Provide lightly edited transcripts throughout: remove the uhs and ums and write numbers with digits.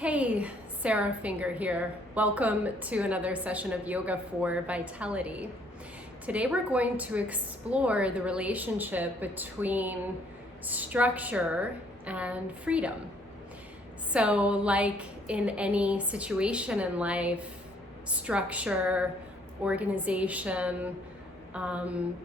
Hey, Sarah Finger here. Welcome to another session of Yoga for Vitality. Today we're going to explore the relationship between structure and freedom. So like in any situation in life, structure, organization,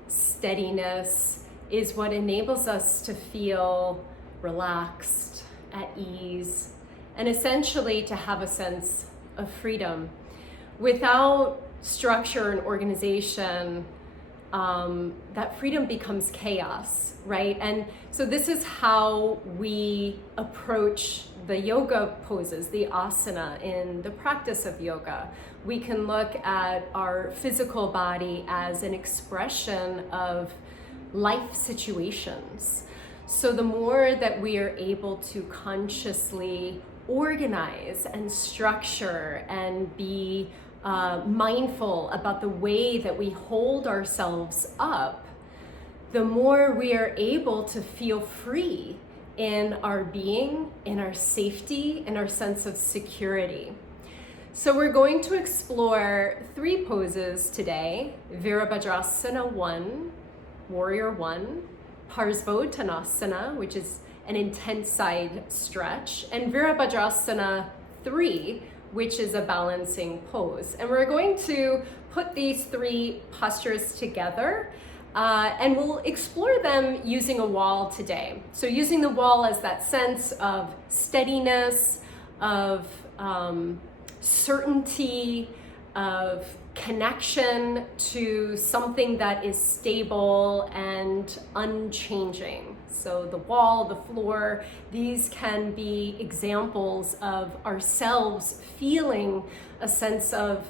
steadiness is what enables us to feel relaxed, at ease, and essentially to have a sense of freedom. Without structure and organization, that freedom becomes chaos, right? And so this is how we approach the yoga poses, the asana in the practice of yoga. We can look at our physical body as an expression of life situations. So the more that we are able to consciously organize and structure and be mindful about the way that we hold ourselves up, the more we are able to feel free in our being, in our safety, in our sense of security. So we're going to explore three poses today: virabhadrasana 1, warrior 1, parsvottanasana, which is an intense side stretch, and virabhadrasana 3, which is a balancing pose. And we're going to put these three postures together and we'll explore them using a wall today. So using the wall as that sense of steadiness, of certainty, of connection to something that is stable and unchanging. So the wall, the floor, these can be examples of ourselves feeling a sense of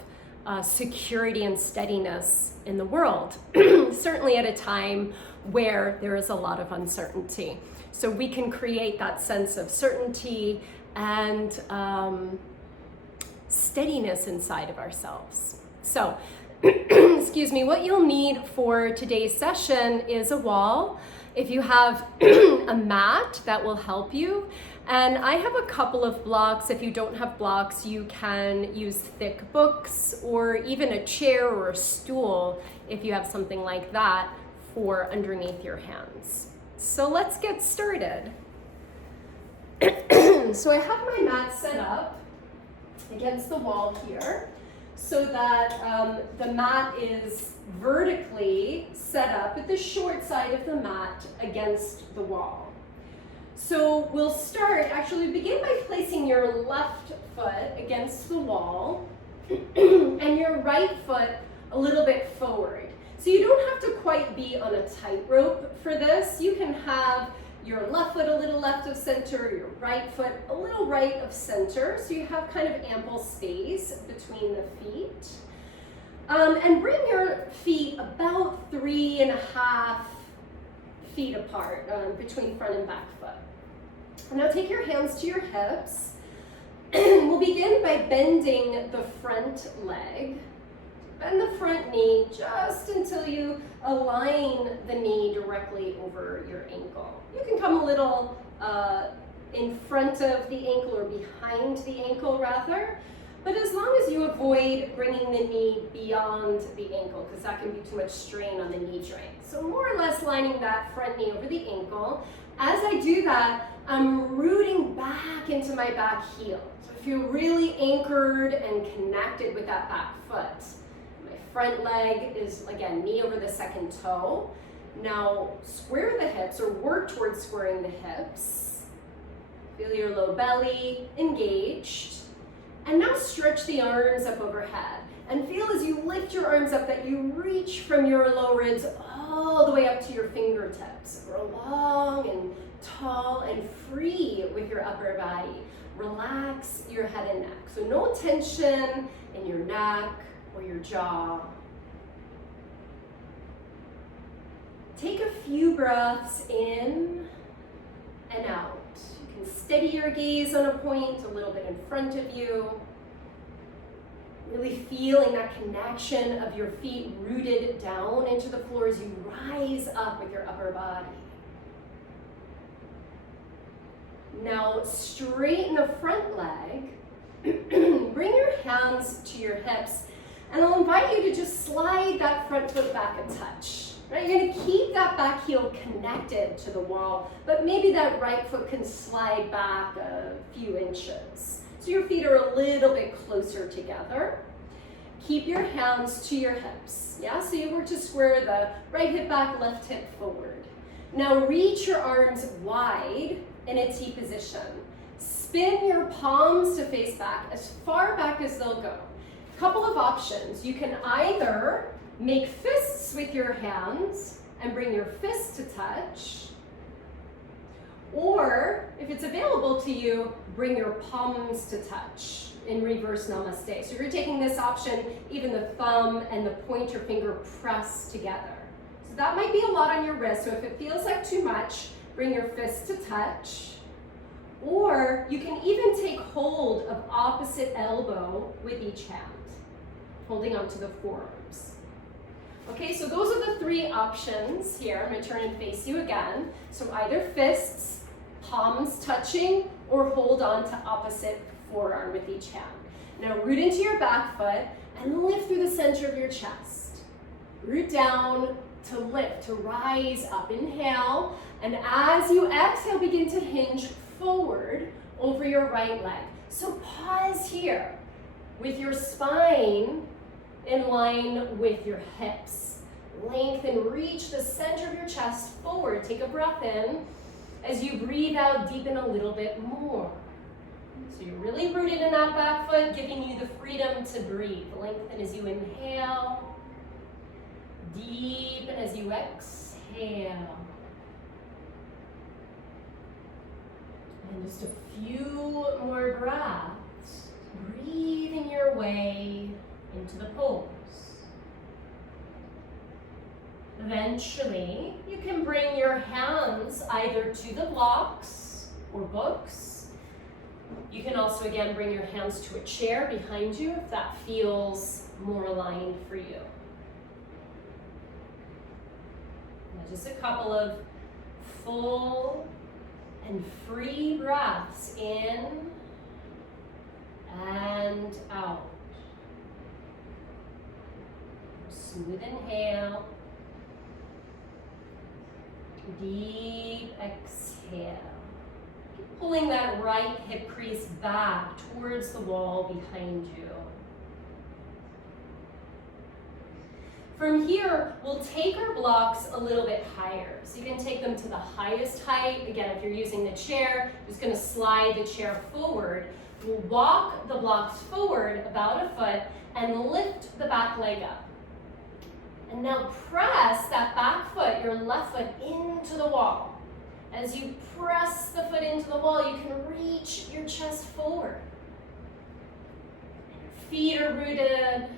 security and steadiness in the world, certainly at a time where there is a lot of uncertainty. So we can create that sense of certainty and steadiness inside of ourselves. So, excuse me, what you'll need for today's session is a wall. If you have a mat, that will help you. And I have a couple of blocks. If you don't have blocks, you can use thick books or even a chair or a stool if you have something like that for underneath your hands. So let's get started. So I have my mat set up against the wall here, so that the mat is vertically set up at the short side of the mat against the wall. So we'll start, actually begin by placing your left foot against the wall and your right foot a little bit forward. So you don't have to quite be on a tightrope for this. You can have your left foot a little left of center, your right foot a little right of center, so you have kind of ample space between the feet. And bring your feet about 3.5 feet apart between front and back foot. Now take your hands to your hips. We'll begin by bending the front leg. Bend the front knee just until you align the knee directly over your ankle. You can come a little in front of the ankle or behind the ankle rather, but as long as you avoid bringing the knee beyond the ankle, because that can be too much strain on the knee joint. So more or less lining that front knee over the ankle. As I do that, I'm rooting back into my back heel. So I feel really anchored and connected with that back foot. Front leg is, again, knee over the second toe. Now square the hips or work towards squaring the hips. Feel your low belly engaged. And now stretch the arms up overhead. And feel as you lift your arms up that you reach from your low ribs all the way up to your fingertips. Grow long and tall and free with your upper body. Relax your head and neck. So no tension in your neck or your jaw. Take a few breaths in and out. You can steady your gaze on a point a little bit in front of you. Really feeling that connection of your feet rooted down into the floor as you rise up with your upper body. Now straighten the front leg hands to your hips. And I'll invite you to just slide that front foot back a touch. Right? You're going to keep that back heel connected to the wall, but maybe that right foot can slide back a few inches. So your feet are a little bit closer together. Keep your hands to your hips. Yeah, so you were to square the right hip back, left hip forward. Now reach your arms wide in a T position. Spin your palms to face back as far back as they'll go. Couple of options. You can either make fists with your hands and bring your fists to touch, or if it's available to you, bring your palms to touch in reverse namaste. So if you're taking this option, even the thumb and the pointer finger press together. So that might be a lot on your wrist, so if it feels like too much, bring your fists to touch. Or you can even take hold of opposite elbow with each hand, holding onto the forearms. Okay, so those are the three options here. I'm going to turn and face you again. So either fists, palms touching, or hold on to opposite forearm with each hand. Now root into your back foot and lift through the center of your chest. Root down to lift, to rise up. Inhale, and as you exhale, begin to hinge forward over your right leg. So pause here with your spine in line with your hips. Lengthen, reach the center of your chest forward. Take a breath in. As you breathe out, deepen a little bit more. So you're really rooted in that back foot, giving you the freedom to breathe. Lengthen as you inhale. Deepen as you exhale. And just a few more breaths. Breathing your way into the pose. Eventually, you can bring your hands either to the blocks or books. You can also, again, bring your hands to a chair behind you if that feels more aligned for you. Now, just a couple of full and free breaths in and out. Smooth inhale. Deep exhale. Keep pulling that right hip crease back towards the wall behind you. From here, we'll take our blocks a little bit higher. So you can take them to the highest height. Again, if you're using the chair, just going to slide the chair forward. We'll walk the blocks forward about a foot and lift the back leg up. And now press that back foot, your left foot, into the wall. As you press the foot into the wall, you can reach your chest forward. Your feet are rooted,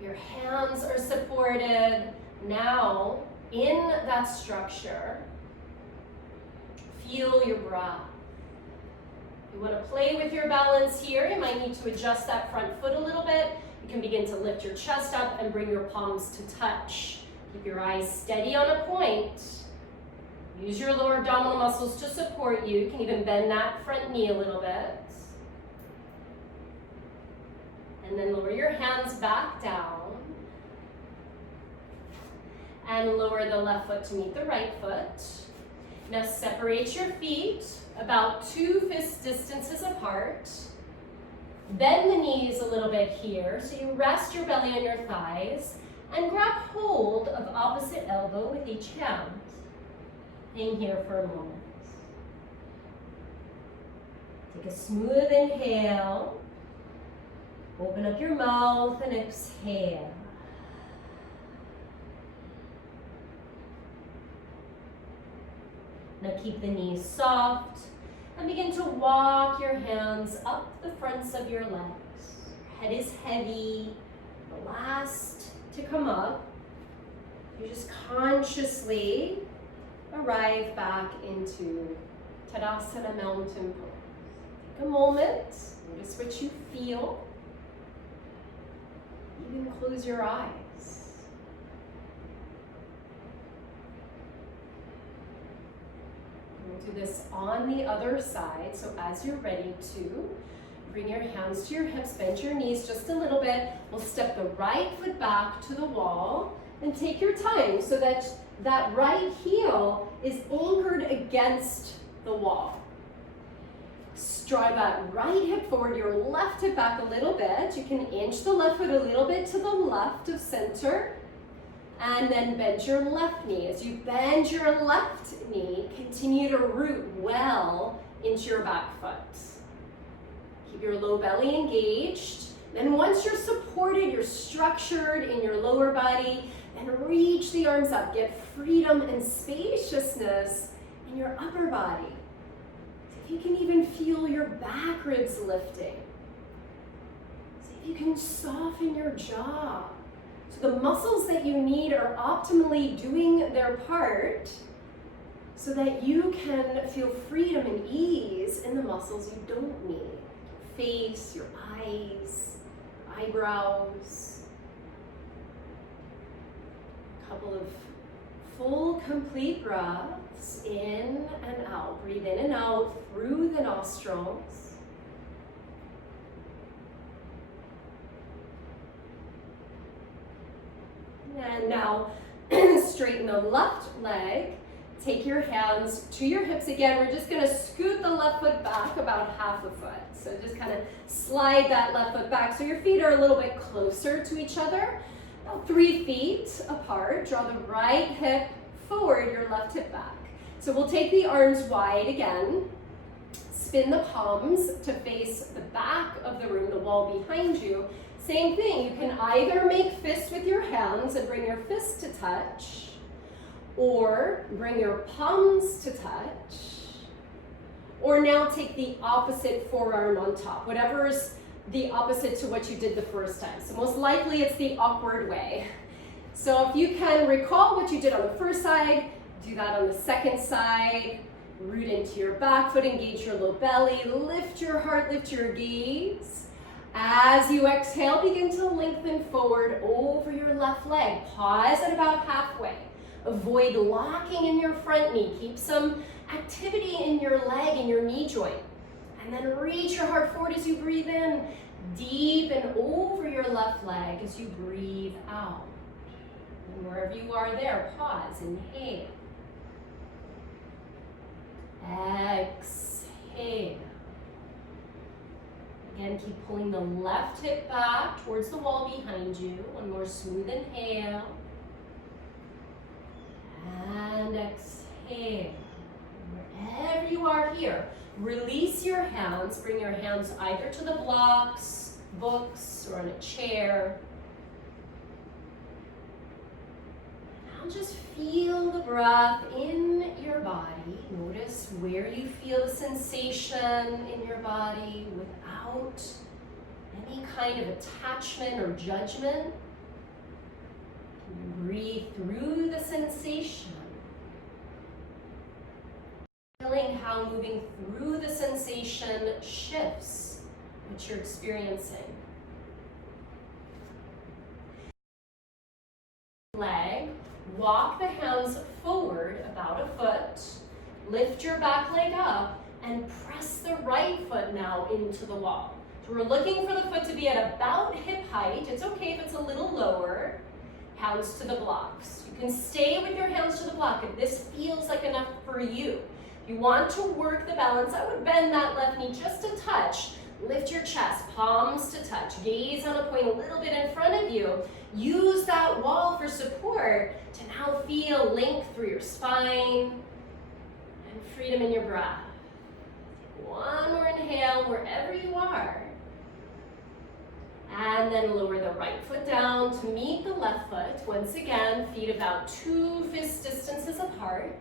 your hands are supported. Now, in that structure, feel your breath. You want to play with your balance here. You might need to adjust that front foot a little bit. You can begin to lift your chest up and bring your palms to touch. Keep your eyes steady on a point. Use your lower abdominal muscles to support you. You can even bend that front knee a little bit. And then lower your hands back down. And lower the left foot to meet the right foot. Now separate your feet about 2 fist distances apart. Bend the knees a little bit here, so you rest your belly on your thighs, and grab hold of opposite elbow with each hand. Hang here for a moment. Take a smooth inhale. Open up your mouth and exhale. Now keep the knees soft. And begin to walk your hands up the fronts of your legs. Your head is heavy. The last to come up, you just consciously arrive back into Tadasana Mountain Pose. Take a moment, notice what you feel. Even close your eyes. We'll do this on the other side, so as you're ready to, bring your hands hands to your hips, bend your knees just a little bit. We'll step the right foot back to the wall and take your time so that that right heel is anchored against the wall. Drive that right hip forward, your left hip back a little bit. You can inch the left foot a little bit to the left of center. And then bend your left knee. As you bend your left knee, continue to root well into your back foot. Keep your low belly engaged. Then once you're supported, you're structured in your lower body, then reach the arms up. Get freedom and spaciousness in your upper body. You can even feel your back ribs lifting. See if you can soften your jaw. So the muscles that you need are optimally doing their part so that you can feel freedom and ease in the muscles you don't need. Your face, your eyes, your eyebrows. A couple of full, complete breaths in and out. Breathe in and out through the nostrils. And now straighten the left leg. Take your hands to your hips again. We're just going to scoot the left foot back about half a foot. So just kind of slide that left foot back so your feet are a little bit closer to each other. About 3 feet apart. Draw the right hip forward, your left hip back. So we'll take the arms wide again. Spin the palms to face the back of the room, the wall behind you. Same thing, you can either make fists with your hands and bring your fists to touch, or bring your palms to touch, or now take the opposite forearm on top, whatever is the opposite to what you did the first time. So most likely it's the awkward way. So if you can recall what you did on the first side, do that on the second side. Root into your back foot, engage your low belly, lift your heart, lift your gaze. As you exhale, begin to lengthen forward over your left leg. Pause at about halfway. Avoid locking in your front knee. Keep some activity in your leg and your knee joint. And then reach your heart forward as you breathe in. Deep and over your left leg as you breathe out. And wherever you are there, pause, inhale. Exhale. Again, keep pulling the left hip back towards the wall behind you. One more smooth inhale. And exhale. Wherever you are here, release your hands. Bring your hands either to the blocks, books, or on a chair. Now just feel the breath in your body. Notice where you feel the sensation in your body without any kind of attachment or judgment. Breathe through the sensation. Feeling how moving through the sensation shifts what you're experiencing. Leg, walk the hands forward about a foot, lift your back leg up, and press the right foot now into the wall. So we're looking for the foot to be at about hip height. It's okay if it's a little lower. Hands to the blocks. You can stay with your hands to the block if this feels like enough for you. If you want to work the balance, I would bend that left knee just a touch. Lift your chest, palms to touch. Gaze on a point a little bit in front of you. Use that wall for support to now feel length through your spine and freedom in your breath. One more inhale wherever you are. And then lower the right foot down to meet the left foot. Once again, feet about 2 fist distances apart.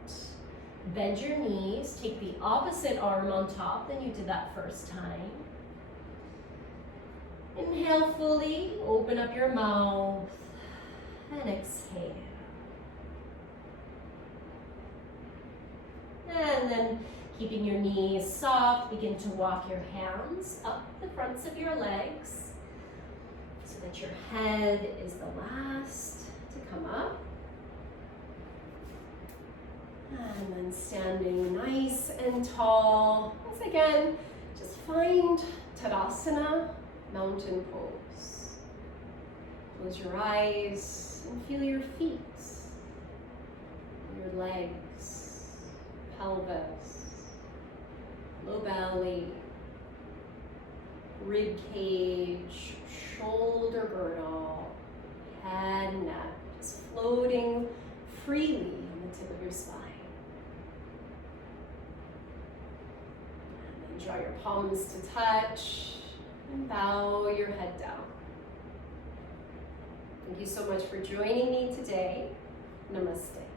Bend your knees. Take the opposite arm on top than you did that first time. Inhale fully. Open up your mouth. And exhale. And then keeping your knees soft, begin to walk your hands up the fronts of your legs, so that your head is the last to come up. And then standing nice and tall. Once again, just find Tadasana, mountain pose. Close your eyes and feel your feet, your legs, pelvis, low belly, rib cage, shoulder girdle, head, neck, just floating freely on the tip of your spine. And then draw your palms to touch and bow your head down. Thank you so much for joining me today. Namaste.